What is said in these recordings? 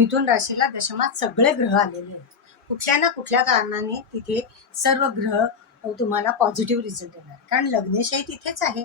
मिथुन राशीला दशमात सगळे ग्रह आलेले आहेत. कुठल्या ना कुठल्या कारणाने तिथे सर्व ग्रह तुम्हाला पॉझिटिव्ह रिझल्ट देणार, कारण लग्नेशही तिथेच आहे.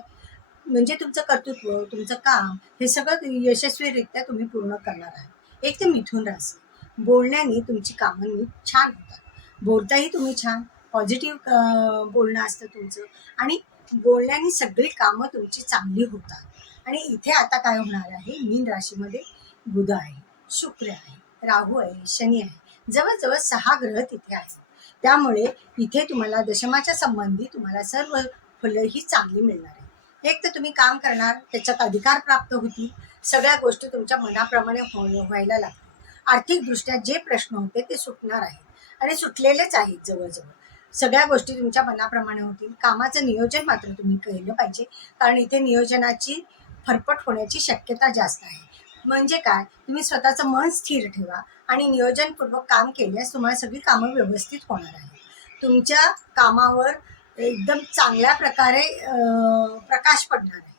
म्हणजे तुमचं कर्तृत्व, तुमचं काम हे सगळं यशस्वीरित्या तुम्ही पूर्ण करणार आहात. एक तर मिथुन राशी, बोलण्याने तुमची कामं नीट छान होतात. बोलताही तुम्ही छान, पॉझिटिव्ह बोलणं असतं तुमचं, आणि बोलण्याने सगळी कामं तुमची चांगली होतात. आणि इथे आता काय होणार आहे, मीन राशीमध्ये बुध आहे, शुक्र आहे, राहू आहे, शनी आहे, जवळजवळ 6 ग्रह तिथे आहेत. त्यामुळे इथे तुम्हाला दशमाच्या संबंधी तुम्हाला सर्व फलं ही चांगली मिळणार आहे. एक तर तुम्ही काम करणार, त्याच्यात अधिकार प्राप्त होतील, सगळ्या गोष्टी तुमच्या मनाप्रमाणे व्हायला लागतील. आर्थिकदृष्ट्या जे प्रश्न होते ते सुटणार आहेत आणि सुटलेलेच आहेत. जवळजवळ सगळ्या गोष्टी तुमच्या मनाप्रमाणे होतील. कामाचं नियोजन मात्र तुम्ही केलं पाहिजे, कारण इथे नियोजनाची फरफट होण्याची शक्यता जास्त आहे. म्हणजे काय, तुम्ही स्वतःचं मन स्थिर ठेवा आणि नियोजनपूर्वक काम केल्यास तुम्हाला सगळी कामं व्यवस्थित होणार आहे. तुमच्या कामावर एकदम चांगल्या प्रकारे प्रकाश पडणार आहे.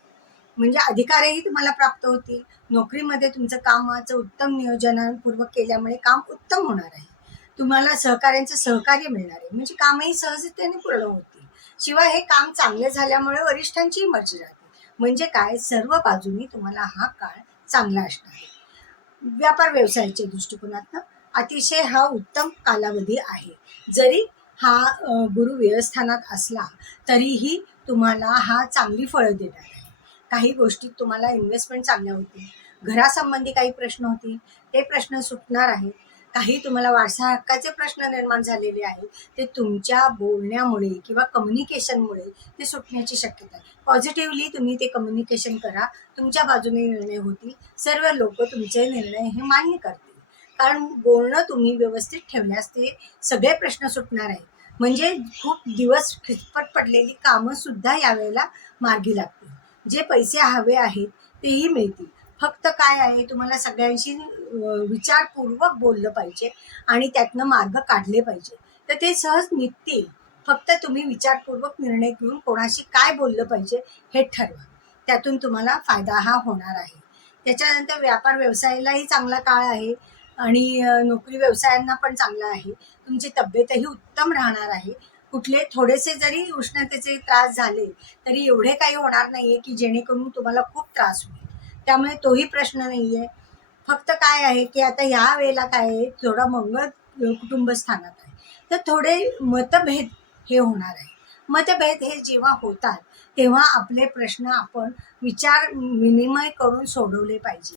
म्हणजे अधिकारही तुम्हाला प्राप्त होतील. नोकरीमध्ये तुमचं कामाचं उत्तम नियोजनपूर्वक केल्यामुळे काम उत्तम होणार आहे. तुम्हाला सहकार्यांचं सहकार्य मिळणार आहे, म्हणजे कामही सहजतेने पूर्ण होतील. शिवाय हे काम चांगले झाल्यामुळे वरिष्ठांची मर्जी राहते. म्हणजे काय, सर्व बाजूनी तुम्हाला हा काळ चांगला असणार आहे. व्यापार व्यवसायाच्या दृष्टिकोनातनं अतिशय हा उत्तम कालावधी आहे. जरी हा गुरु व्यवस्थानात असला तरीही तुम्हाला हा चांगली फळं देणार आहे. काही गोष्टीत तुम्हाला इन्व्हेस्टमेंट चांगल्या होतील. घरासंबंधी काही प्रश्न होतील, ते प्रश्न सुटणार आहेत. काही तुम्हाला वारसा हक्काचे प्रश्न निर्माण झालेले आहेत, ते तुमच्या बोलण्यामुळे किंवा कम्युनिकेशनमुळे ते सुटण्याची शक्यता आहे. पॉझिटिव्हली तुम्ही ते कम्युनिकेशन करा, तुमच्या बाजूने निर्णय होतील. सर्व लोक तुमचे निर्णय हे मान्य करतील, कारण बोलणं तुम्ही व्यवस्थित ठेवल्यास ते सगळे प्रश्न सुटणार आहेत. म्हणजे खूप दिवस खिचपट पडलेली कामं सुद्धा यावेळेला मार्गी लागतील. जे पैसे हवे आहेत तेही मिळतील. फक्त काय आहे, तुम्हाला सगळ्यांशी विचारपूर्वक बोललं पाहिजे आणि त्यातनं मार्ग काढले पाहिजे, तर ते सहज निघतील. फक्त तुम्ही विचारपूर्वक निर्णय घेऊन कोणाशी काय बोललं पाहिजे हे ठरवा, त्यातून तुम्हाला फायदा हा होणार आहे. त्याच्यानंतर व्यापार व्यवसायालाही चांगला काळ आहे आणि नोकरी व्यवसायांना पण चांगला आहे. तुमची तब्येतही उत्तम राहणार आहे. कुठले थोडेसे जरी उष्णतेचे त्रास झाले तरी एवढे काही होणार नाहीये की जेणेकरून तुम्हाला खूप त्रास होईल. त्यामुळे तोही प्रश्न नाहीये. फक्त काय आहे की आता ह्या वेळेला काय आहे, थोडा मंगळ कुटुंब स्थानात आहे, तर थोडे मतभेद हे होणार आहे. मतभेद हे जेव्हा होतात तेव्हा आपले प्रश्न आपण विचार विनिमय करून सोडवले पाहिजे.